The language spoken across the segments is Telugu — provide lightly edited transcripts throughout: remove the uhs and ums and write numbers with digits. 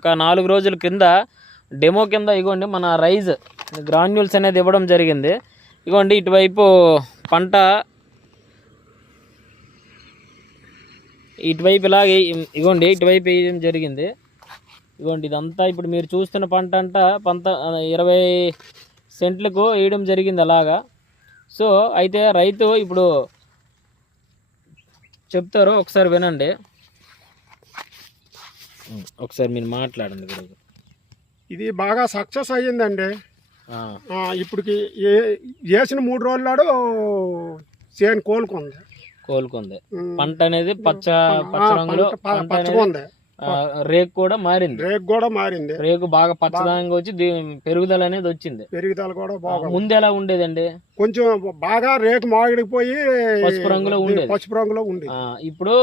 ఒక 4 రోజుల కింద డెమో కింద ఇగోండి మన రైజ్ గ్రాన్యూల్స్ అనేది ఇవ్వడం జరిగింది. ఇగోండి ఇటువైపు పంట ఇటువైపు ఇలాగే ఇగోండి ఇటువైపు వేయడం జరిగింది. ఇగోండి ఇదంతా ఇప్పుడు మీరు చూస్తున్న పంట అంట 20 సెంట్లకు వేయడం జరిగింది అలాగా. సో అయితే రైతు ఇప్పుడు చెప్తారు, ఒకసారి వినండి. ఒకసారి మీరు మాట్లాడండి గురువు. ఇది బాగా సక్సెస్ అయ్యిందండి. ఇప్పటికి వేసిన 3 రోజుల నాడు చేను కోలుకుంది. పంట అనేది పచ్చ రంగులో పచ్చగుంది. రేకు కూడా మారింది. రేకు బాగా పచ్చదనంగా వచ్చి పెరుగుదల అనేది వచ్చింది. పెరుగుదల కూడా బాగా. ముందు ఎలా ఉండేదండి? కొంచెం బాగా రేకు మాగిడిపోయి పసుపు రంగులో ఉండేది. ఇప్పుడు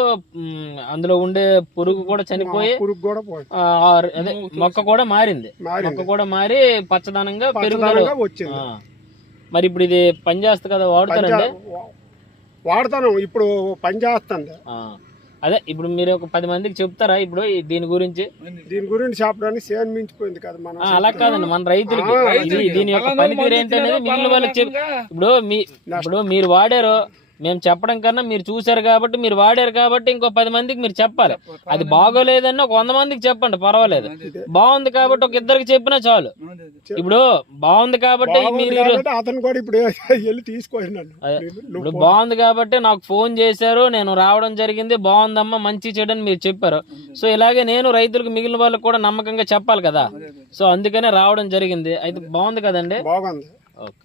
అందులో ఉండే పురుగు కూడా చనిపోయి అదే మొక్క కూడా మారింది. మొక్క కూడా మారి పచ్చదనంగా పెరుగుదల వచ్చింది. మరి ఇప్పుడు ఇది పని చేస్తుంది కదా, వాడుతారండి? వాడతాను, ఇప్పుడు పని చేస్తుంది. అదే ఇప్పుడు మీరు ఒక 10 మందికి చెప్తారా ఇప్పుడు దీని గురించి చెప్పడానికి సేన్ మించిపోయింది కదా మన. అలా కాదండి, మన రైతులకి దీని యొక్క పనితీరు ఏంటనేది మిగిలిన వాళ్ళకి ఇప్పుడు మీరు వాడారు, మేము చెప్పడం కన్నా మీరు చూసారు కాబట్టి, మీరు వాడారు కాబట్టి ఇంకో 10 మందికి మీరు చెప్పాలి. అది బాగోలేదని ఒక 100 మందికి చెప్పండి, పర్వాలేదు. బాగుంది కాబట్టి ఒక 2కి చెప్పినా చాలు. ఇప్పుడు బాగుంది కాబట్టి మీరు అతను కూడా ఇప్పుడు వెళ్ళి తీసుకొచ్చినాడు. ఇప్పుడు బాగుంది కాబట్టి నాకు ఫోన్ చేశారు, నేను రావడం జరిగింది, బాగుందమ్మా మంచి చెడని మీరు చెప్పారు. సో ఇలాగే నేను రైతులకు మిగిలిన వాళ్ళకి కూడా నమ్మకంగా చెప్పాలి కదా. సో అందుకనే రావడం జరిగింది. అయితే బాగుంది కదండి? బాగుంది. ఓకే.